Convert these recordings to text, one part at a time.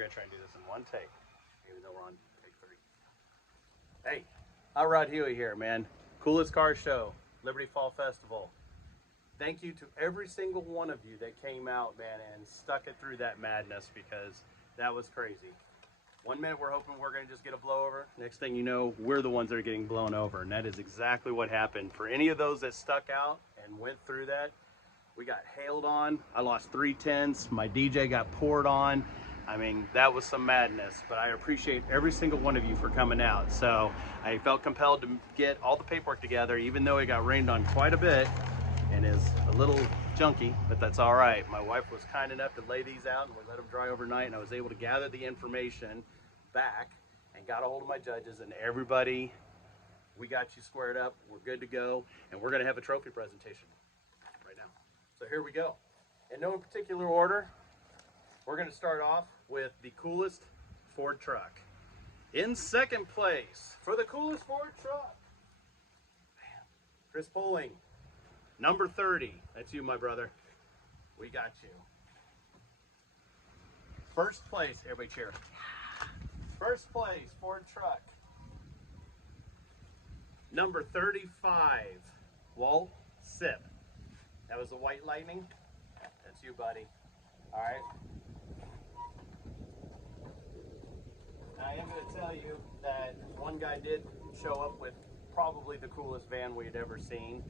gonna try and do this in one take, even though we're on take 3. Hey, I'm Rod Huey here, man. Coolest Car Show, Liberty Fall Festival. Thank you to every single one of you that came out, man, and stuck it through that madness, because that was crazy. 1 minute we're hoping we're gonna just get a blowover. Next thing you know, we're the ones that are getting blown over, and that is exactly what happened. For any of those that stuck out and went through that, we got hailed on. I lost 3 tenths. My DJ got poured on. I mean, that was some madness, but I appreciate every single one of you for coming out. So I felt compelled to get all the paperwork together, even though it got rained on quite a bit and is a little junky, but that's all right. My wife was kind enough to lay these out and we let them dry overnight, and I was able to gather the information back and got a hold of my judges and everybody. We got you squared up. We're good to go, and we're gonna have a trophy presentation right now. So here we go. In no particular order, we're gonna start off with the coolest Ford truck. In second place for the coolest Ford truck, Chris Poling, number 30. That's you, my brother. We got you. First place, everybody cheer. First place, Ford truck. Number 35, Walt Sip. That was the White Lightning. That's you, buddy. All right. I am going to tell you that one guy did show up with probably the coolest van we had ever seen.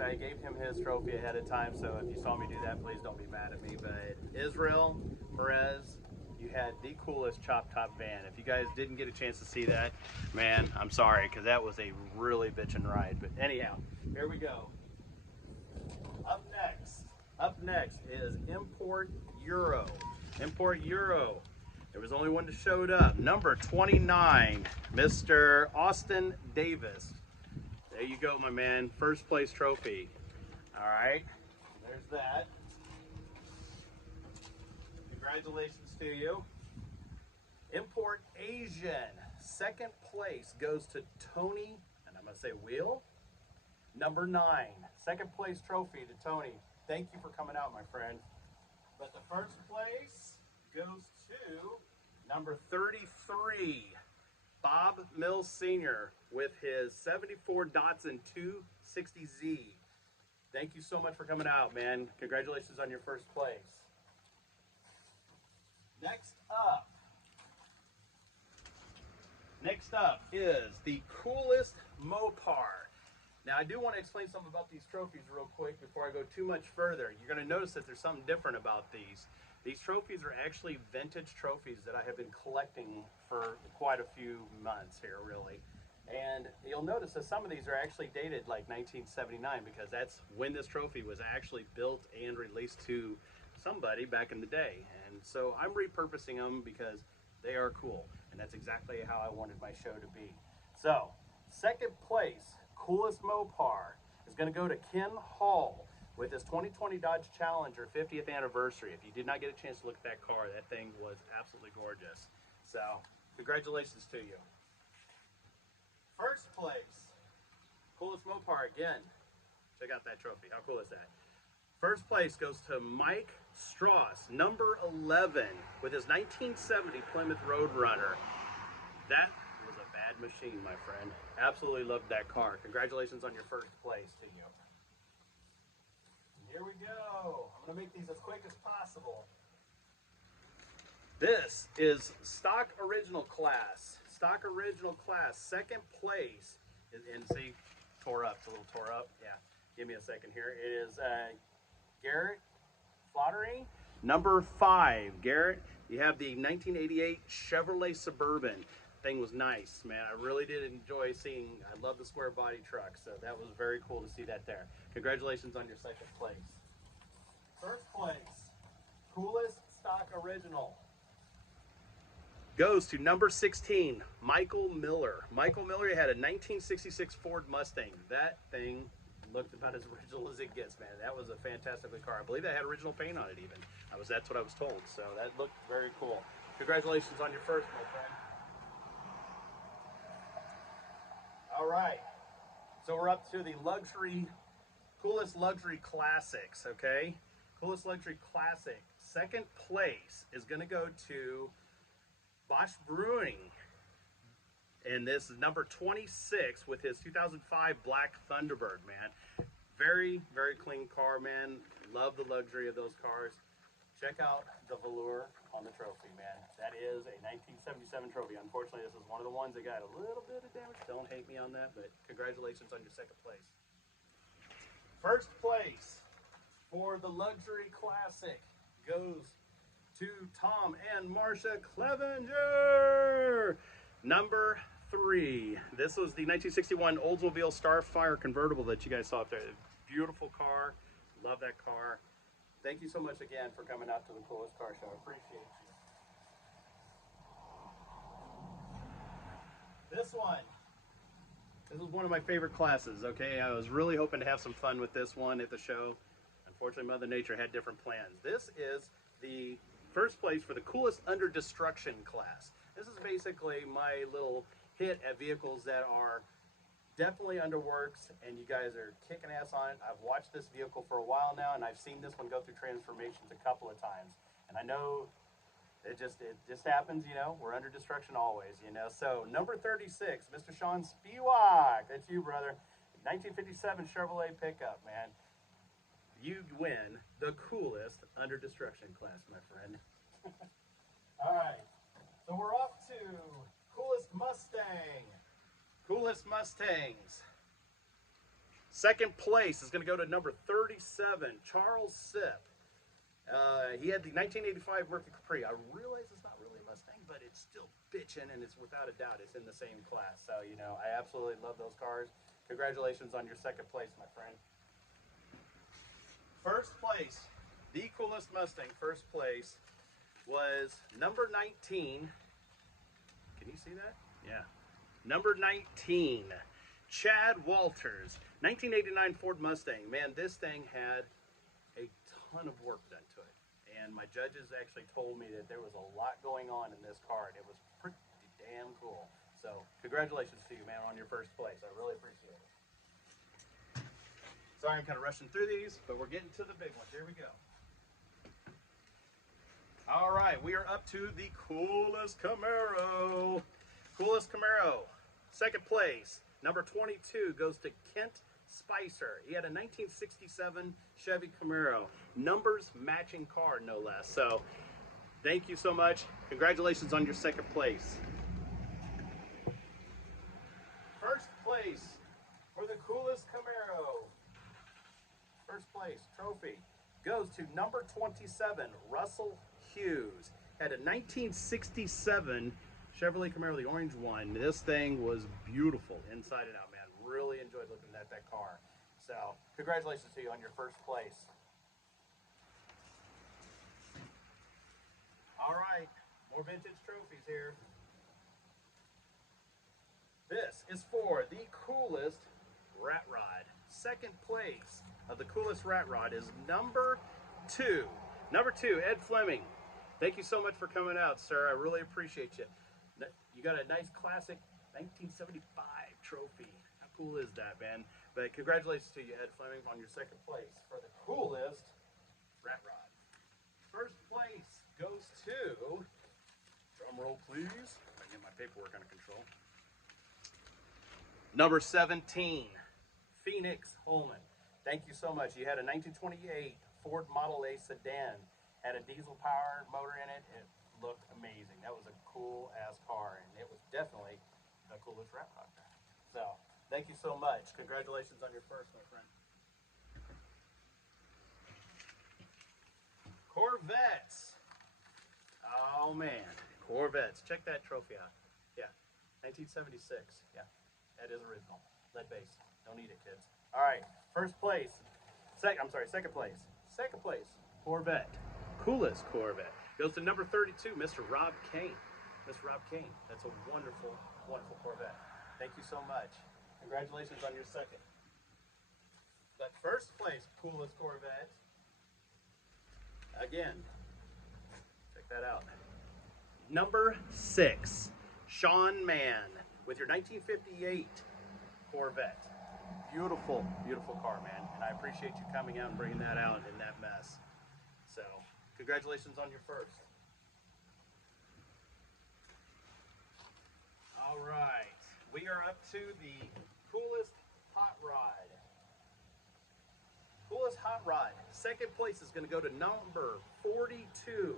I gave him his trophy ahead of time, so if you saw me do that, please don't be mad at me. But Israel Perez, you had the coolest chop top van. If you guys didn't get a chance to see that, man, I'm sorry, because that was a really bitchin' ride. But anyhow, here we go. Up next is Import Euro. Import Euro. There was only one that showed up. Number 29, Mr. Austin Davis. There you go, my man. First place trophy. All right, there's that. Congratulations to you. Import Asian. Second place goes to Tony, and I'm gonna say Wheel. Number 9. Second place trophy to Tony. Thank you for coming out, my friend. But the first place goes to number 33, Bob Mills Sr. with his 74 Datsun 260Z. Thank you so much for coming out, man. Congratulations on your first place. Next up is the coolest Mopar. Now, I do want to explain something about these trophies real quick before I go too much further. You're going to notice that there's something different about these. These trophies are actually vintage trophies that I have been collecting for quite a few months here, really. And you'll notice that some of these are actually dated like 1979, because that's when this trophy was actually built and released to somebody back in the day. And so I'm repurposing them because they are cool. And that's exactly how I wanted my show to be. So, second place, coolest Mopar, is going to go to Ken Hall with his 2020 Dodge Challenger 50th anniversary. If you did not get a chance to look at that car, that thing was absolutely gorgeous. So, congratulations to you. First place, coolest Mopar again. Check out that trophy. How cool is that? First place goes to Mike Strauss, number 11, with his 1970 Plymouth Roadrunner. That was a bad machine, my friend. Absolutely loved that car. Congratulations on your first place to you. Here we go. I'm going to make these as quick as possible. This is Stock Original Class. Stock Original Class, second place. And see, tore up. It's a little tore up. Yeah. Give me a second here. It is Garrett Flattery, number 5. Garrett, you have the 1988 Chevrolet Suburban. Thing was nice, man. I really did enjoy seeing. I love the square body truck, so that was very cool to see that there. Congratulations on your second place. First place, coolest stock original, goes to number 16, Michael Miller. Michael Miller had a 1966 Ford Mustang. That thing looked about as original as it gets, man. That was a fantastic car. I believe that had original paint on it even. That's what I was told. So that looked very cool. Congratulations on your first, my friend. All right. So we're up to the coolest luxury classics, okay? Coolest luxury classic. second place is going to go to Bosch Brewing. And this is number 26 with his 2005 Black Thunderbird, man. Very, very clean car, man. Love the luxury of those cars. Check out the velour on the trophy, man. That is a 1977 trophy. Unfortunately, this is one of the ones that got a little bit of damage. Don't hate me on that, but congratulations on your second place. First place for the Luxury Classic goes to Tom and Marcia Clevenger. Number 3. This was the 1961 Oldsmobile Starfire convertible that you guys saw up there. Beautiful car. Love that car. Thank you so much again for coming out to the Koolest Car Show. I appreciate you. This is one of my favorite classes, okay? I was really hoping to have some fun with this one at the show. Unfortunately, Mother Nature had different plans. This is the first place for the Koolest Under Destruction class. This is basically my little hit at vehicles that are definitely under works, and you guys are kicking ass on it. I've watched this vehicle for a while now, and I've seen this one go through transformations a couple of times. And I know it just happens, you know. We're under destruction always, you know. So number 36, Mr. Sean Spiewak. That's you, brother. 1957 Chevrolet pickup, man. You win the Koolest Under Destruction class, my friend. All right. So we're off to Koolest Mustang. Koolest Mustangs. Second place is going to go to number 37, Charles Sipp. He had the 1985 Murphy Capri. I realize it's not really a Mustang, but it's still bitching, and it's without a doubt, it's in the same class. So, you know, I absolutely love those cars. Congratulations on your second place, my friend. First place, the Koolest Mustang, first place was number 19. Can you see that? Yeah. Number 19, Chad Walters, 1989 Ford Mustang. Man, this thing had a ton of work done to it. And my judges actually told me that there was a lot going on in this car, and it was pretty damn cool. So, congratulations to you, man, on your first place. I really appreciate it. Sorry, I'm kind of rushing through these, but we're getting to the big ones. Here we go. All right, we are up to the Koolest Camaro. Koolest Camaro. Second place, number 22, goes to Kent Spicer. He had a 1967 Chevy Camaro. Numbers matching car, no less. So, thank you so much. Congratulations on your second place. First place for the Koolest Camaro. First place trophy goes to number 27, Russell Hughes. Had a 1967 Chevrolet Camaro, the orange one. This thing was beautiful inside and out, man. Really enjoyed looking at that car. So, congratulations to you on your first place. All right, more vintage trophies here. This is for the Koolest Rat Rod. Second place of the Koolest Rat Rod is number 2. Number 2, Ed Fleming. Thank you so much for coming out, sir. I really appreciate you. You got a nice classic 1975 trophy. How cool is that, man? But congratulations to you, Ed Fleming, on your second place for the Koolest Rat Rod. First place goes to, drum roll please, I get my paperwork under control. Number 17, Phoenix Holman. Thank you so much. You had a 1928 Ford Model A sedan. Had a diesel-powered motor in it. It looked amazing. That was a cool-ass car, and it was definitely the Koolest Rat Rod. So, thank you so much. Congratulations on your first, my friend. Corvettes. Oh, man. Corvettes. Check that trophy out. Yeah. 1976. Yeah. That is original. Lead base. Don't eat it, kids. All right. First place. Second place. Second place. Corvette. Koolest Corvette. Goes to number 32, Mr. Rob Kane. Mr. Rob Kane. That's a wonderful, wonderful Corvette. Thank you so much. Congratulations on your second. But first place, Koolest Corvette. Again, check that out. Number 6, Sean Mann, with your 1958 Corvette. Beautiful, beautiful car, man. And I appreciate you coming out and bringing that out in that mess. So, Congratulations on your first. All right, we are up to the Koolest hot rod. Koolest hot rod. Second place is going to go to number 42.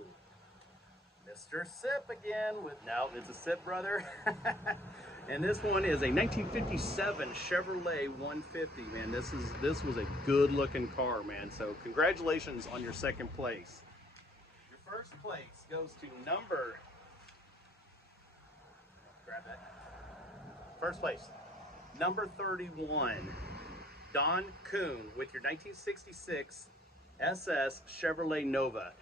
Mr. Sip again with, no, it's a Sip brother. And this one is a 1957 Chevrolet 150, man. This was a good looking car, man. So congratulations on your second place. Your first place goes to number, grab that. First place, number 31, Don Kuhn with your 1966 SS Chevrolet Nova.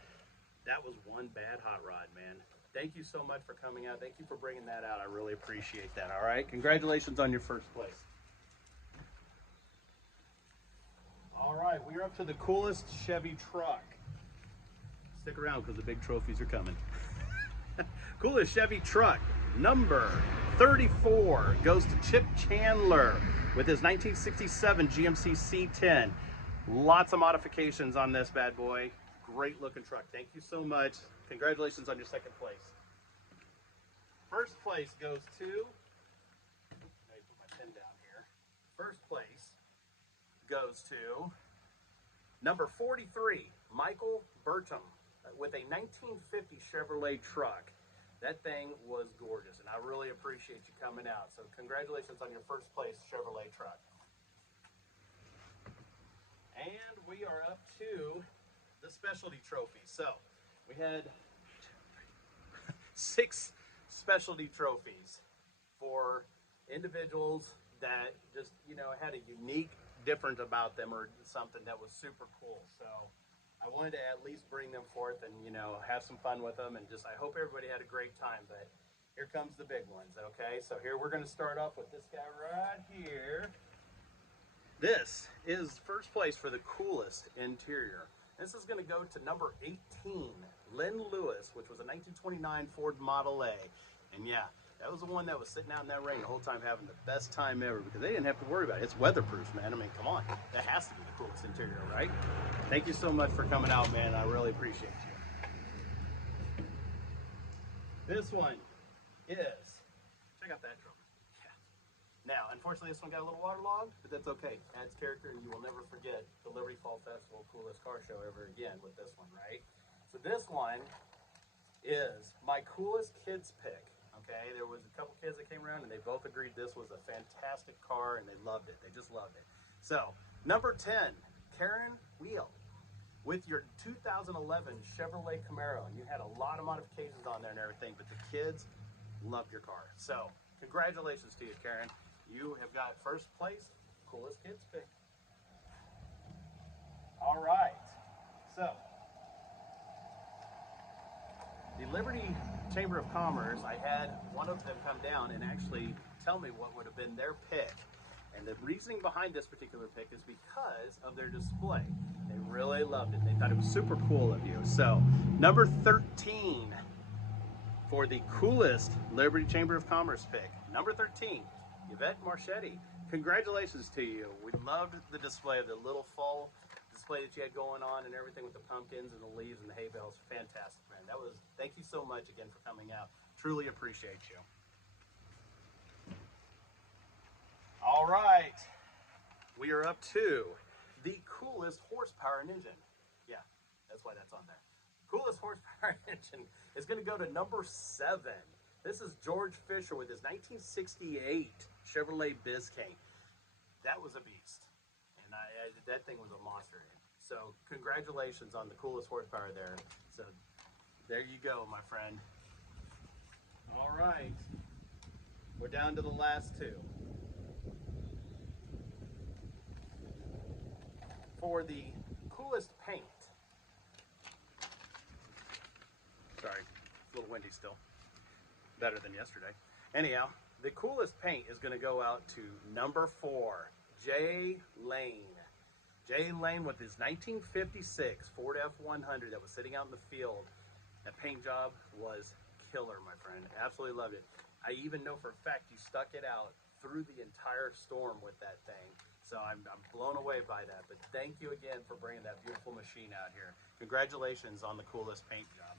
That was one bad hot rod, man. Thank you so much for coming out. Thank you for bringing that out. I really appreciate that, all right? Congratulations on your first place. All right, we are up to the Koolest Chevy truck. Stick around because the big trophies are coming. Koolest Chevy truck, number 34, goes to Chip Chandler with his 1967 GMC C10. Lots of modifications on this bad boy. Great looking truck. Thank you so much. Congratulations on your second place. First place goes to, let me put my pen down here. First place goes to number 43, Michael Burcham with a 1950 Chevrolet truck. That thing was gorgeous, and I really appreciate you coming out. So congratulations on your first place Chevrolet truck. And we are up to the specialty trophy. So we had 6 specialty trophies for individuals that just, you know, had a unique different about them or something that was super cool. So I wanted to at least bring them forth and, you know, have some fun with them, and just I hope everybody had a great time. But here comes the big ones. Okay, so here we're going to start off with this guy right here. This is first place for the Koolest interior. This is going to go to number 18, Lynn Lewis, which was a 1929 Ford Model A. And yeah, that was the one that was sitting out in that rain the whole time having the best time ever because they didn't have to worry about it. It's weatherproof, man. I mean, come on. That has to be the coolest interior, right? Thank you so much for coming out, man. I really appreciate you. This one is, check out that trophy. Now, unfortunately, this one got a little waterlogged, but that's okay. Adds character, and you will never forget the Liberty Fall Festival Koolest car show ever again with this one, right? So this one is my Koolest kids pick, okay? There was a couple kids that came around, and they both agreed this was a fantastic car, and they loved it. They just loved it. So, number 10, Karen Wheel with your 2011 Chevrolet Camaro. And you had a lot of modifications on there and everything, but the kids loved your car. So, congratulations to you, Karen. You have got first place, Koolest kids pick. All right, so the Liberty Chamber of Commerce, I had one of them come down and actually tell me what would have been their pick. And the reasoning behind this particular pick is because of their display. They really loved it. They thought it was super cool of you. So, number 13 for the Koolest Liberty Chamber of Commerce pick. Number 13, Yvette Marchetti. Congratulations to you. We loved the display of the little fall display that you had going on and everything with the pumpkins and the leaves and the hay bales. Fantastic, man. That was, thank you so much again for coming out. Truly appreciate you. All right, we are up to the Koolest horsepower and engine. Yeah, that's why that's on there. Koolest horsepower and engine is going to go to number 7. This is George Fisher with his 1968 Chevrolet Biscayne. That was a beast, and that thing was a monster. So congratulations on the Koolest horsepower there. So there you go, my friend. All right, we're down to the last 2. For the Koolest paint. Sorry, it's a little windy still. Better than yesterday. Anyhow, the Koolest paint is going to go out to number 4, Jay Lane. Jay Lane with his 1956 Ford F100 that was sitting out in the field. That paint job was killer, my friend. Absolutely loved it. I even know for a fact you stuck it out through the entire storm with that thing. So I'm blown away by that. But thank you again for bringing that beautiful machine out here. Congratulations on the Koolest paint job.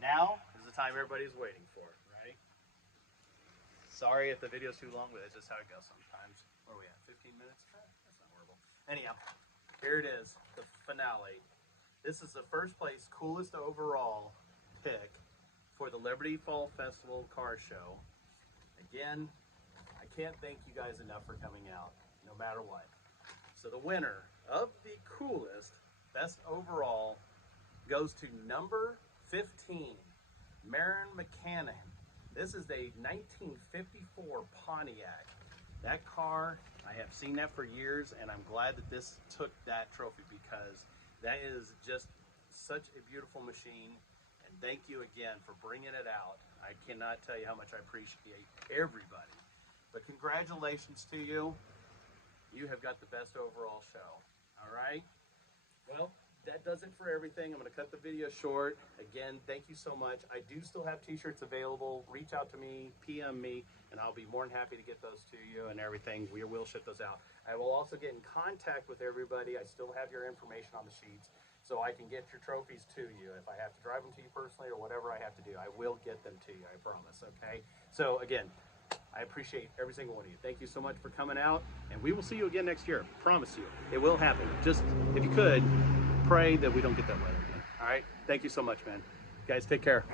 Now is the time everybody's waiting for, right? Sorry if the video's too long, but it's just how it goes sometimes. Where are we at? 15 minutes? That's not horrible. Anyhow, here it is, the finale. This is the first place Koolest overall pick for the Liberty Fall Festival car show. Again, I can't thank you guys enough for coming out, no matter what. So the winner of the Koolest best overall goes to number 15, Marin McCannon. This is a 1954 Pontiac. That car, I have seen that for years, and I'm glad that this took that trophy because that is just such a beautiful machine. And thank you again for bringing it out. I cannot tell you how much I appreciate everybody. But congratulations to you. You have got the best overall show. All right? Well, that does it for everything. I'm going to cut the video short. Again, thank you so much. I do still have t-shirts available. Reach out to me, PM me, and I'll be more than happy to get those to you and everything. We will ship those out. I will also get in contact with everybody. I still have your information on the sheets, so I can get your trophies to you. If I have to drive them to you personally or whatever I have to do, I will get them to you, I promise, okay? So again, I appreciate every single one of you. Thank you so much for coming out, and we will see you again next year. Promise you. It will happen. Just, if you could, pray that we don't get that weather again. All right? Thank you so much, man. Guys, take care.